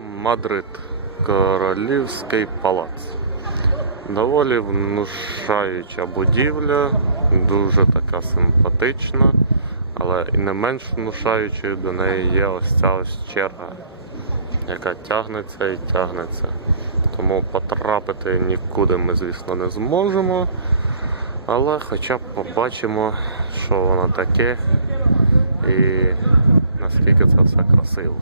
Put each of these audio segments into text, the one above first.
Мадрид. Королівський палац. Доволі внушаюча будівля, дуже така симпатична, але і не менш внушаючою до неї є ось ця ось черга, яка тягнеться і тягнеться. Тому потрапити нікуди ми, звісно, не зможемо. Але хоча б побачимо, що воно таке і наскільки це все красиво.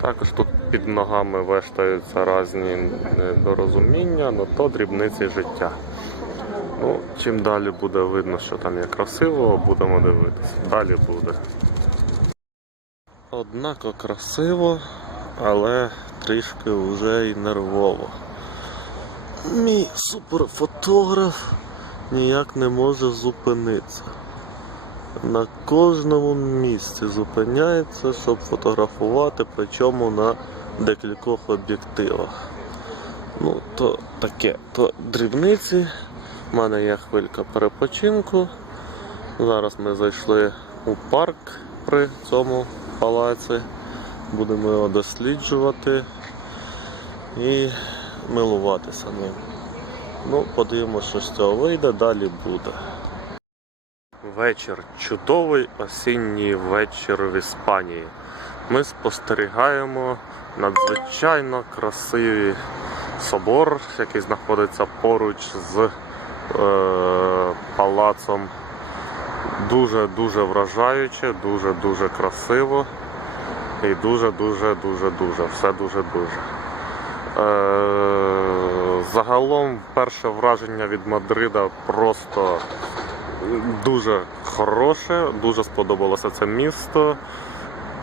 Також тут під ногами вештаються різні недорозуміння, але то дрібниці життя. Ну, чим далі буде видно, що там є красиво, будемо дивитися. Далі буде. Однако красиво, але трішки вже й нервово. Мій суперфотограф ніяк не може зупинитися. На кожному місці зупиняється, щоб фотографувати, причому на декількох об'єктивах. Ну, то таке, то дрібниці. У мене є хвилька перепочинку. Зараз ми зайшли у парк при цьому палаці. Будемо його досліджувати і милуватися ним. Ну, подивимося, що з цього вийде, далі буде. Вечір. Чудовий осінній вечір в Іспанії. Ми спостерігаємо надзвичайно красивий собор, який знаходиться поруч з е, палацом. Дуже-дуже вражаюче, дуже-дуже красиво. І дуже-дуже дуже дуже. Все дуже-дуже. Е, загалом перше враження від Мадрида просто дуже хороше, дуже сподобалося це місто.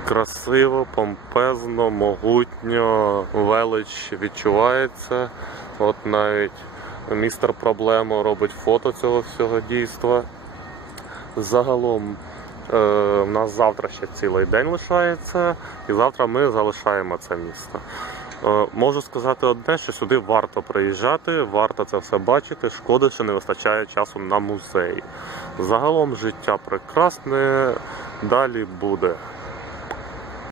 Красиво, помпезно, могутньо, велич відчувається. От навіть містер Проблемо робить фото цього всього дійства. Загалом е, у нас завтра ще цілий день лишається, і завтра ми залишаємо це місто. Е, можу сказати одне, що сюди варто приїжджати, варто це все бачити. Шкода, що не вистачає часу на музей. Загалом життя прекрасне, далі буде.